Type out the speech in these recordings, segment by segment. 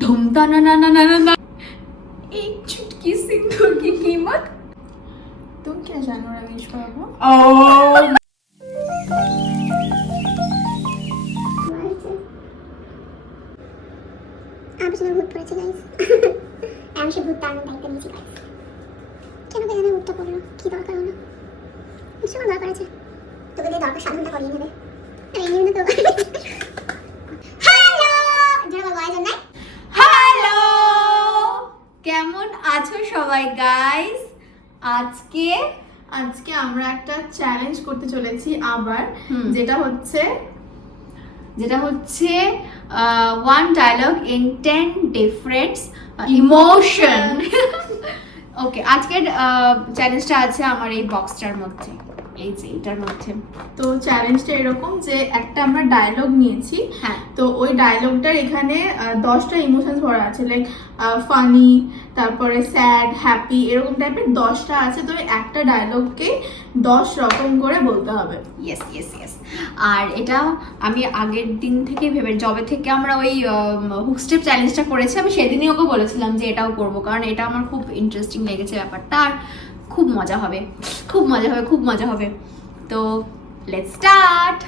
ढूंढता ना ना ना ना ना ना एक चुटकी सिंदूर की कीमत तुम क्या जानो रमेश बाबू। আমার পিছনে ভূত পড়েছে গাইস। আমি সে ভূত তাড়ানোর দায়িত্ব নিয়েছি গাইস। কেন জানি ভূতটা পড়লো, কি দরকার হলো? কিছু দরকার আছে, তোকে দিয়ে দরকার সাধনটা করিয়ে নেবে। আরে এমনি তো হ্যালো যারা বয়জন নাই। হ্যালো, কেমন আছো সবাই গাইস? আজকে আমরা একটা চ্যালেঞ্জ করতে চলেছি আবার, যেটা হচ্ছে one dialogue in 10 different emotion. ওকে, আজকের চ্যালেঞ্জটা আছে আমার এই বক্সটার মধ্যে, এই যে এটার মধ্যে। তো চ্যালেঞ্জটা এরকম যে একটা আমরা ডায়লগ নিয়েছি, হ্যাঁ, তো ওই ডায়লগটার এখানে 10টা ইমোশনস ভরা আছে, লাইক ফানি, তারপরে স্যাড, হ্যাপি, এরকম টাইপের 10টা আছে। তো একটা ডায়লগকে 10 রকম করে বলতে হবে। Yes yes yes. আর এটা আমি আগের দিন থেকে ভেবে, যবে থেকে আমরা ওই হুক স্টেপ চ্যালেঞ্জটা করেছি, আমি সেদিনই ওকে বলেছিলাম যে এটাও করবো, কারণ এটা আমার খুব ইন্টারেস্টিং লেগেছে ব্যাপারটা, আর খুব মজা হবে, খুব মজা হবে, খুব মজা হবে। তো লেটস স্টার্ট।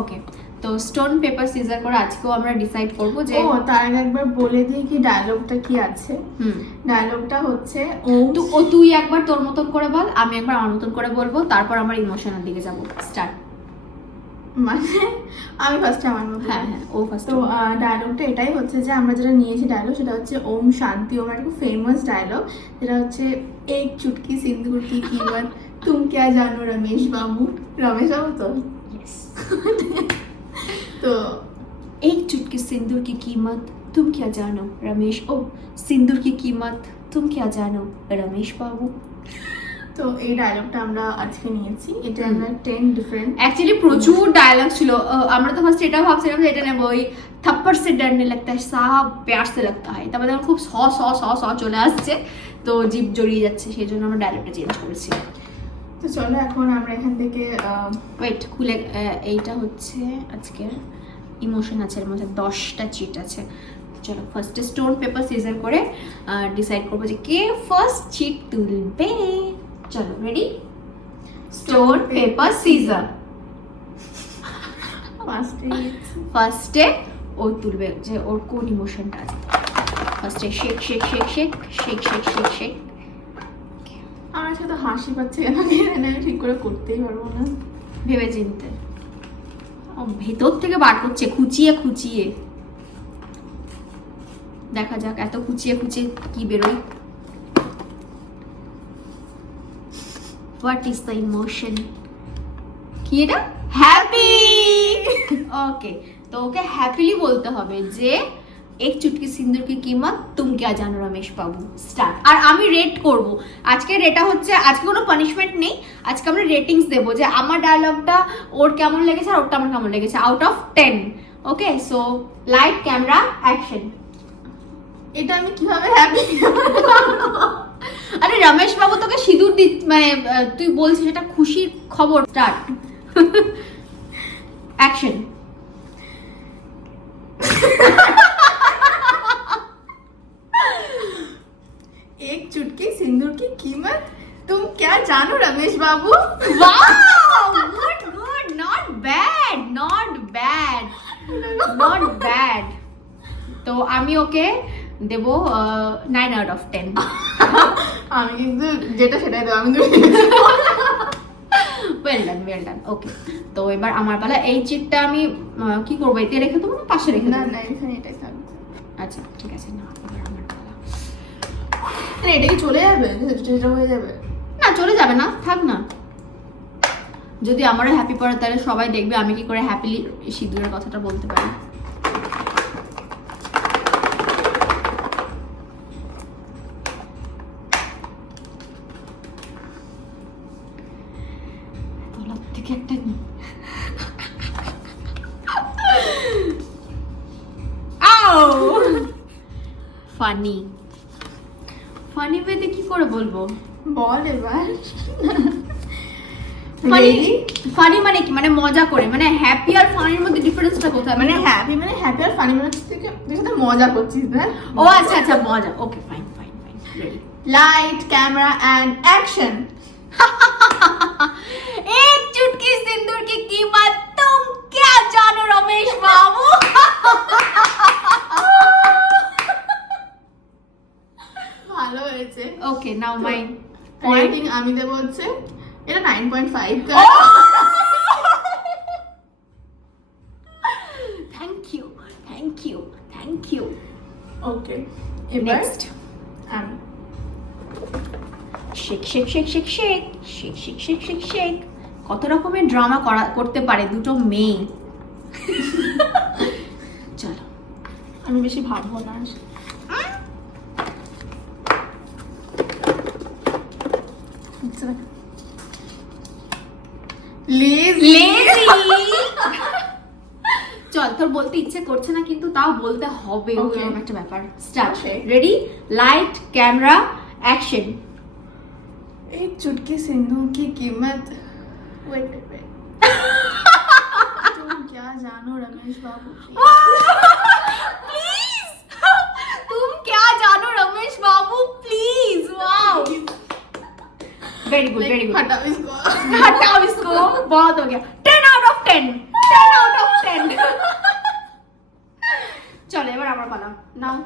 ওকে, তো স্টোন পেপার সিজার করে আজকেও আমরা ডিসাইড করবো যে তার আগে একবার বলে দিই কি ডায়লগটা কি আছে। ডায়লগটা হচ্ছে তুই একবার তোর মতন করে বল, আমি একবার আমার মতন করে বলবো, তারপর আমার ইমোশনের দিকে যাবো। স্টার্ট। মানে আমি ফার্স্টে আমার মতো। হ্যাঁ হ্যাঁ, ও ফার্স্ট। তো ডায়লগটা এটাই হচ্ছে যে আমরা যেটা নিয়েছি ডায়লগ, সেটা হচ্ছে ওম শান্তি ওম, একটা খুব ফেমাস ডায়লগ, যেটা হচ্ছে এক চুটকি সিন্দুর কি कीमत तुम क्या जानो रमेश बाबू। রমেশ বাবু তো তো एक चुटकी सिंदूर की कीमत तुम क्या जानो रमेश, ओ सिंदूर की कीमत तुम क्या जानो रमेश बाबू। তো এই ডায়লগটা আমরা আজকে নিয়েছি। এটা আমরা 10 ডিফারেন্ট, অ্যাকচুয়ালি প্রচুর ডায়লগ ছিল। আমরা তো ফার্স্ট এটা ভাবছিলাম যে এটা নেবো, ওই থপ্পড় সে ডরনে लगता है সাব প্যার সে लगता है, তারপরে আমার খুব স স স স চলে আসছে, তো জিভ জড়িয়ে যাচ্ছে, সেই জন্য আমরা ডায়লগটা চেঞ্জ করেছি। তো চলো এখন আমরা এখান থেকে ওয়েট, খুলে এইটা হচ্ছে আজকের ইমোশন আছে, এর মধ্যে 10টা চিট আছে। চলো ফার্স্টে স্টোন পেপার সিজার করে ডিসাইড করবো যে কে ফার্স্ট চিট তুলবে। চলো রেডি, স্টোন পেপার সিজার। ফার্স্টে ও তুলবে যে ওর কোন ইমোশনটা আছে। ফার্স্টে shake shake shake shake shake shake shake shake. আমার সাথে হাসি পাচ্ছে কেন আমি ঠিক করে করতেই পারবো না। ভেবে চিনতে, ও ভেতর থেকে বার করছে খুঁচিয়ে খুঁচিয়ে, দেখা যাক এত খুঁচিয়ে খুঁচিয়ে কি বেরোয়। What is the emotion? কি এটা? হ্যাপি। ওকে, তো ওকে হ্যাপিলি বলতে হবে যে এক চুটকি সিন্দুর কি कीमत तुम क्या जानो রমেশ বাবু। স্টার্ট। আর আমি রেট করব আজকে। রেটা হচ্ছে, আজকে কোনো পানিশমেন্ট নেই, আজকে আমরা রেটিংস দেবো যে আমার ডায়লগটা ওর কেমন লেগেছে আর ওরটা আমার কেমন লেগেছে, out of 10। Okay, so light camera action. এটা আমি কিভাবে হ্যাপি? আরে রমেশ বাবু তোকে সিঁদুর মানে তুই বলছিস এটা খুশির খবর। স্টার্ট। অ্যাকশন। एक चुटकी सिंदूर की कीमत तुम क्या जानो रमेश बाबू। Wow, good, good, not bad, not bad, not bad. তো আমি ওকে দেব 9 out of 10। আমি কিন্তু যেটা সেটাই দেবো, আমি ওয়েল ডান, ওয়েল ডান। ওকে, তো এবার আমার পালা। এই চিটটা আমি কি করবো, এতে রেখে দেবো না পাশে রেখে না দেবো? না, এখানে এটাই থাকবে। আচ্ছা ঠিক আছে, না এবার আমার পালা। আরে এটা কি চলে যাবে? যেটা হয়ে যাবে না, চলে যাবে না, থাক না। যদি আমারও হ্যাপি পড়ে তাহলে সবাই দেখবে আমি কি করে হ্যাপিলি সিঁদুরের কথাটা বলতে পারি। তলার থেকে একটা ফানি ফানি ওয়েতে কি করে বলবো? বল এবার। Funny Ready? ফানি মানে কি, মানে মজা করে, মানে হ্যাপি আর ফানির মধ্যে ডিফারেন্সটা কোথায়? মানে হ্যাপি আর ফানি মানে থেকে তুই সাথে মজা করছিস না? ও আচ্ছা আচ্ছা, মজা। Okay fine fine fine, ready. Light camera and action. एक चुटकी सिंदूर की कीमत तुम क्या जानो रमेश बाबू। ভালো হয়েছে। ओके नाउ माय রেটিং আমি দেব হচ্ছে এটা 9.5। Thank you thank you thank you. Okay এবার नेक्स्ट আমি shake shake shake shake shake shake shake shake shake shake. কত রকমের ড্রামা করতে পারে দুটো মেয়ে। চলো আমি বেশি ভাববো না। লেজি। চল, তোর বলতে ইচ্ছে করছে না কিন্তু তাও বলতে হবে, Okay. ওরকম একটা ব্যাপার। Start. Okay. Ready, light camera action. एक चुटकी सिंदूर की कीमत वेट तुम क्या जानो रमेश बाबू। प्लीज तुम क्या जानो Ramesh Babu, please. Wow, very good very good. हटाओ इसको। हटाओ इसको, बहुत हो गया। 10 आउट ऑफ 10, 10 आउट ऑफ 10। চলো এবার আমার পালা, নাও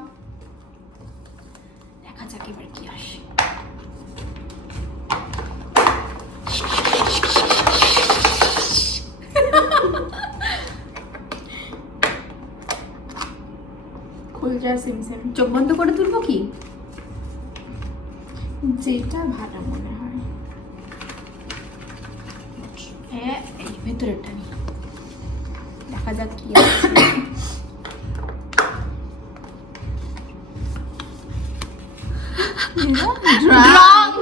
দেখা যাক এবার কি আসে। खुल जा सिम सिम। চোখ বন্ধ করে তুলবো কি? যেটা ভালো মনে হয়। এই ভেতরেরটা নি, দেখা যাক কি আছে। Drunk.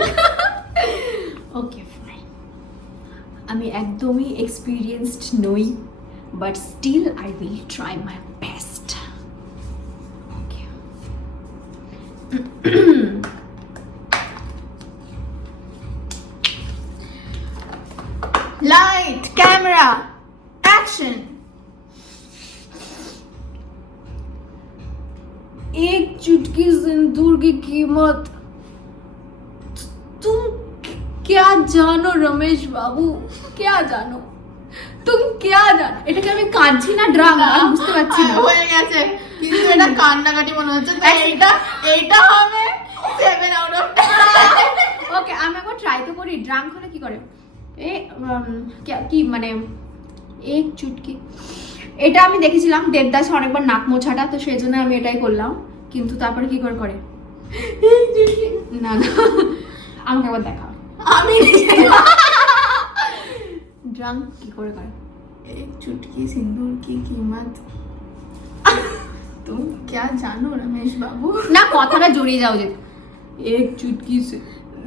ওকে ফাইন, আমি একদমই এক্সপিরিয়েন্সড নই, but still I will try my best. Okay light camera action. एक चुटकी सिंदूर की कीमत तुम क्या जानो रमेश बाबू, क्या जानो, तुम क्या जानो। এটাকে আমি কাঁদছি না ড্রাম, আমি বুঝতে পারছি না। হয়ে গেছে কিন্তু এটা কান্নাকাটি মনে হচ্ছে, তাই এইটা হবে 7 আউট অফ 10। ওকে আমি একবার ট্রাই তো করি। ড্রাম হলে কি করে? কি মানে এক চুটকি, এটা আমি দেখেছিলাম দেবদাস অনেকবার নাক মোছাটা, তো সেই জন্য আমি এটাই করলাম। কিন্তু তারপরে কি করে করে না না, আমাকে একবার দেখা। আমি ড্রাম কি করে করে? एक चुटकी सिंदूर की कीमत तुम क्या जानो रमेश बाबू। না, কথাটা জড়িয়ে যাও যে এক চুটকি সে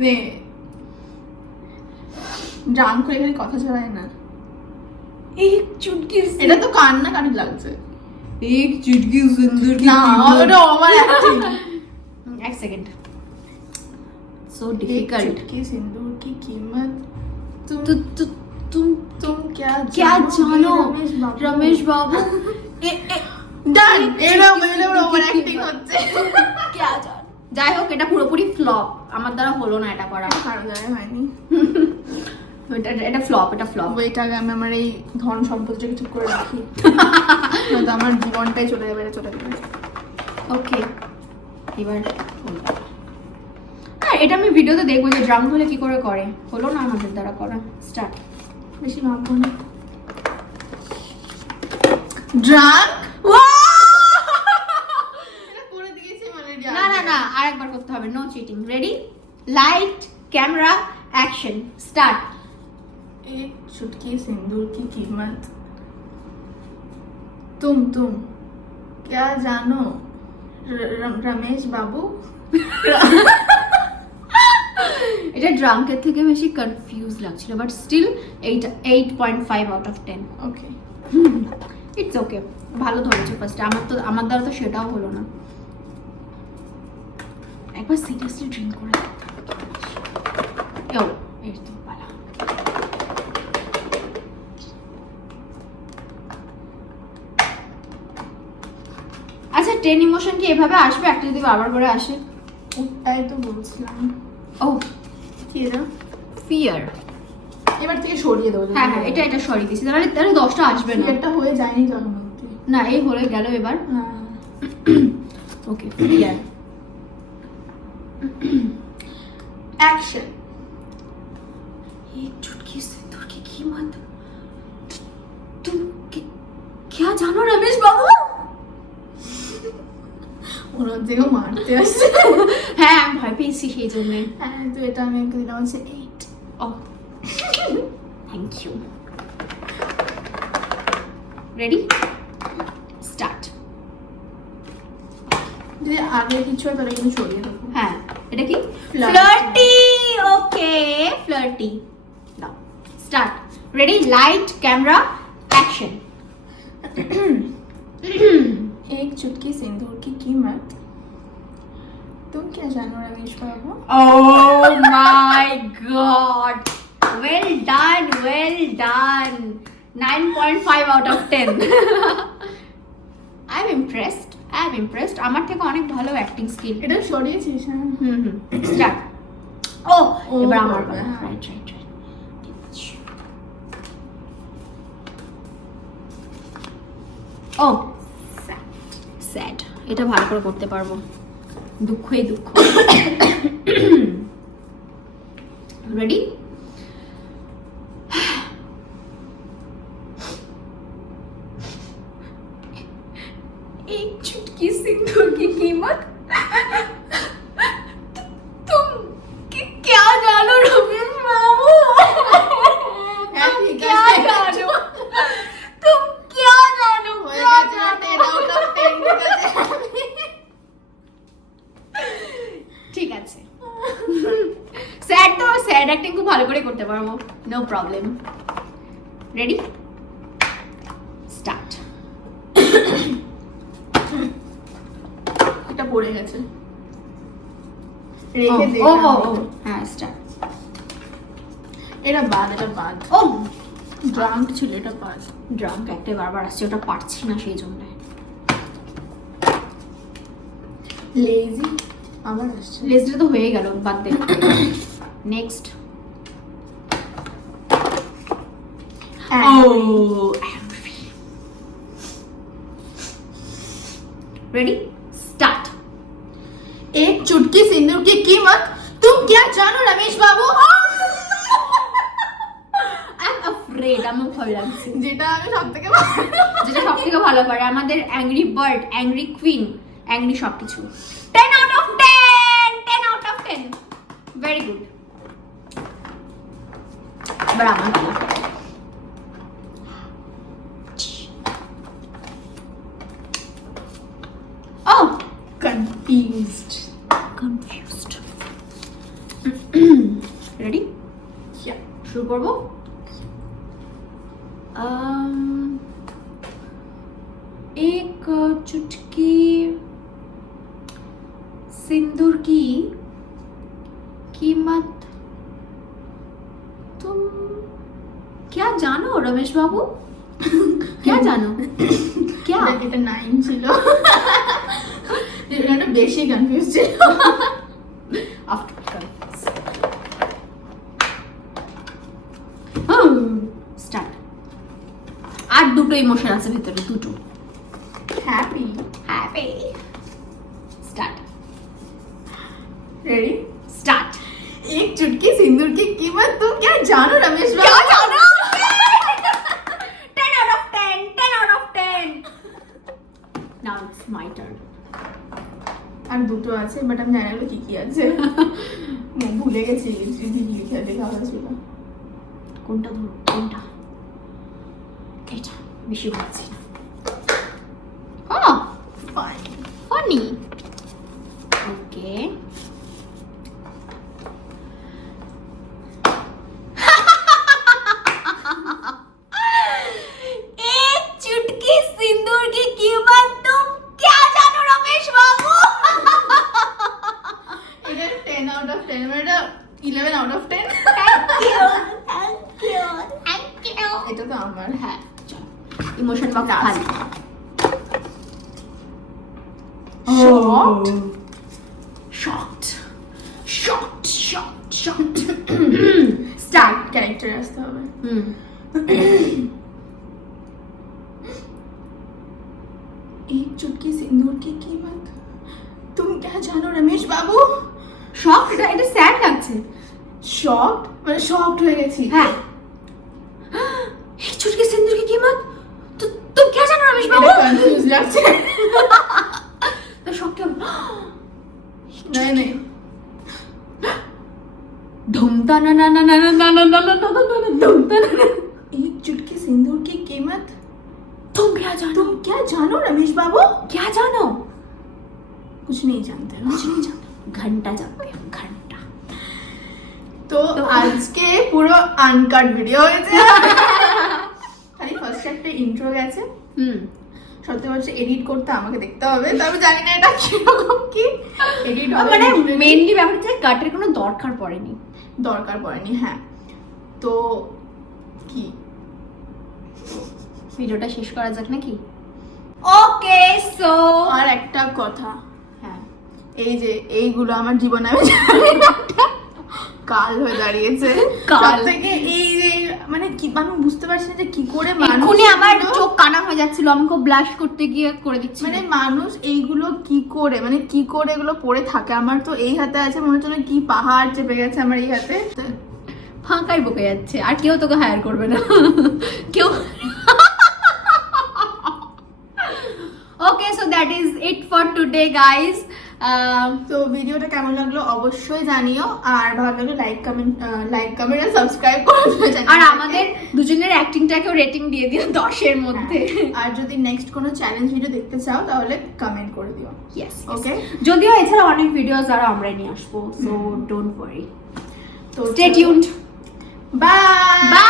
নে ড্রাম করে এখানে কথা ছড়ায় না। এক চুটকি এটা তো কান্নাকাটি লাগছে। এক চুটকি সুন্দর না ওটা ওভার অ্যাক্টিং। এক সেকেন্ড, সো एक डिफिकल्ट। चुटकी सिंदूर की कीमत तुम तुम तुम क्या जानो रमेश रमेश बाबू। ডান। এটা ওভার অ্যাক্টিং হচ্ছে। क्या जानो, যাই হোক এটা পুরোপুরি ফ্লপ, আমার দ্বারা হলো না এটা করা। কারো জায়গায় হয়নি। এটা ফ্লপ, এটা ফ্লপ। ওইটা আগে আমি আমার এই ধন সম্পত্তিকে ঠিক করে রাখি, নয়তো আমার জীবনটাই চলে যাবে, এটা চলে যাবে। ওকে এবার হ্যাঁ, এটা আমি ভিডিওতে দেখবো যে ড্রাম হলে কি করে করে। হলো না আমাদের দ্বারা করা। স্টার্ট। বেশি ভাববো না। ড্রাঙ্ক করে দিয়েছি মানে না না না, আরেকবার করতে হবে, no cheating. Ready, light camera action, start. एक चुटकी सिंदूर की कीमत तुम क्या जानो रमेश बाबू। এটা ড্রাঙ্কের থেকে বেশি কনফিউজ লাগছিল, but still 8.5 out of 10। Okay it's okay, ভালো ধরেছো ফার্স্ট। আমার দ্বারা তো সেটাও হলো না। একবার সিরিয়াসলি ড্রিঙ্ক করে দেখতে হবে। ও এই তো ভালো। 10 ইমোশন কি এভাবে আসবে একটা যদি বারবার করে আসে? ওটাই তো বলছিলাম। ও কি এটা? ফিয়ার। এবার থেকে সরিয়ে দেবো। হ্যাঁ হ্যাঁ, এটা সরিয়ে দিয়েছি, তাহলে 10টা আসবে না। ফিয়ারটা হয়ে যায়নি যখন মধ্যে। না, এই হয়ে গেল এবার। হ্যাঁ। ওকে, ফিয়ার। অ্যাকশন। एक चुटकी सिंदूर की कीमत तुम क्या जानो रमेश बाबू? ওর থেকে মারতে আসছে। হ্যাঁ, আমি ভয় পেয়েছি সেই জন্য। হ্যাঁ, তো এটা আমি একটু দিলাম হচ্ছে 8। ও থ্যাংক ইউ। Ready, start. যদি আগে কিছু হয় তাহলে কিন্তু সরিয়ে দেবো। হ্যাঁ, এটা কি? Flirty. Flirty. Okay, flirty. Now start. Ready, light, camera, action. एक चुटकी सिंदूर की कीमत तुम क्या जानो रमेश बाबू? Oh my god. Well done, well done. 9.5 out of 10. I'm impressed. আমার থেকে অনেক ভালো অ্যাক্টিং স্কিল। এটা সরিয়েছিস? হ্যাঁ। স্টার্ট। ও এবার আমার করবে, হ্যাঁ। রাইট। ও স্যাড, এটা ভালো করে করতে পারবো। দুঃখই দুঃখ। রেডি, एक चुटकी सिंदूर की कीमत तुम क्या जानो रमेश बाबू? হ্যাঁ, तुम ঠিক क्या আছে। जानो? तुम क्या जानो? হয়ে क्या গেছে, जानो? 10 out of 10 ঠিক আছে। ঠিক আছে। স্যাড তো স্যাড অ্যাক্টিং খুব ভালো করে করতে পারবো, নো প্রবলেম। Ready, start. এটা পড়ে গেছে, রেখে দে। হ্যাঁ স্টার্ট। এটা বাদ। ও ড্রাঙ্ক ছিল, এটা বাদ। ড্রাঙ্ক একটা বারবার আসছে, ওটা পারছি না সেই জন্য। লেজি আবার আসছে। লেজটা তো হয়ে গেল, বাদ দে। নেক্সট। Ready, start. एक चुटकी सिंदूर की कीमत तुम क्या जानो रमेश बाबू? आई एम अफ्रेड, আমার ভয় লাগছে। যেটা আমি সবথেকে যেটা সবথেকে ভালো পারে আমাদের angry bird, angry queen, angry সবকিছু। 10 out of 10, 10 out of 10, very good. এবার আমার পালা। ও confused. Ready, Yeah. শুরু করবো। एक चुटकी सिंदूर की कीमत तुम क्या जानो रमेश बाबू? क्या जानो? क्या? এটা 9 ছিল। এটা বেশি কনফিউজ ছিল। After start. আর দুটো ইমোশন আছে ভিতরে, দুটো। Happy. Happy. Start. Ready, start. एक चुटकी सिंदूर की कीमत तुम क्या जानो रमेश क्या बाबू? जानो? 10 out of 10, 10 out of 10. Now it's my turn. আর দুটো আছে, বাট আমি জানি না কি কি আছে। ভুলে গেছি যদি লিখে লেখা হয়েছিল। কোনটা ধরো, কোনটা? এটা বেশি ভাবছি না। হ্যাঁ, ফাইন। ফানি। ওকে, एक चुटकी सिंदूर की कीमत तुम क्या जानो रमेश बाबू? এটা 10 আউট অফ 10, এটা 11 আউট অফ 10। Thank you. এটা তো আমার। হ্যাঁ, চলো ইমোশন বক্স খালি। Shocked? Shocked. Shocked. Shocked. Shocked. Start character আসতে হবে। एक चुटकी सिंदूर की कीमत तुम क्या जानो रमेश बाबू। শক, এটা স্যাড লাগছে। শকড মানে শকড হয়ে গেছি। হ্যাঁ, एक चुटकी सिंदूर की कीमत तो तुम क्या जानो रमेश बाबू? কনফিউজ লাগছে। तो शॉक क्या? नहीं नहीं धूमता ना ना ना ना ना ना ना ना ना ना ना ना धूमता ना ना। एक चुटकी सिंदूर की कीमत तुम क्या जानो? तुम क्या जानो रमेश बाबू। क्या जानो? कुछ नहीं जानते हो। कुछ नहीं जानो। घंटा जानते हैं, घंटा। তো আজকে পুরো আনকাট ভিডিও হয়েছে। খালি ফার্স্ট একটা ইন্ট্রো গেছে। সত্যি বলছে এডিট করতে আমাকে দেখতে হবে, তবে জানি না এটা কিরকম কি এডিট হবে। মানে মেইনলি ব্যাপারটা কাটের কোনো দরকার পড়েনি। দরকার পড়েনি, হ্যাঁ। তো কি ভিডিওটা শেষ করা যাক নাকি? ওকে, সো আর একটা কথা, হ্যাঁ, এই যে এইগুলো আমার জীবনে আমি জানি না একটা কাল হয়ে দাঁড়িয়েছে। কাল। সব থেকে এই যে মানে কি আমি বুঝতে পারছি না যে কি করে মানুষ এক্ষুনি আমার এগুলো- চোখ কানা হয়ে যাচ্ছিল, আমাকে ব্লাশ করতে গিয়ে করে দিচ্ছি। মানে মানুষ এইগুলো কি করে মানে কি করে এগুলো পরে থাকে। আমার তো এই হাতে আছে, মনে হচ্ছে না কি পাহাড় চেপে গেছে আমার এই হাতে। ফাঁকাই বকে যাচ্ছে, আর কেউ তোকে হায়ার করবে না কেউ। Okay, so that is it for today guys. তো ভিডিওটা কেমন লাগলো অবশ্যই জানিও, আর ভালো লাগলে লাইক কমেন্ট আর সাবস্ক্রাইব করে দিও channel আর টাকে। আমাদের দুজনের অ্যাক্টিংটাকেও রেটিং দিয়ে দিও 10-এর মধ্যে। আর যদি নেক্সট কোনো চ্যালেঞ্জ ভিডিও দেখতে চাও তাহলে কমেন্ট করে দিও। ইয়েস, ওকে, যদিও এছাড়া অনেক ভিডিওস আরো আমরাই নিয়ে আসবো, সো ডোন্ট ওয়ারি। তো স্টে টিউনড। বাই।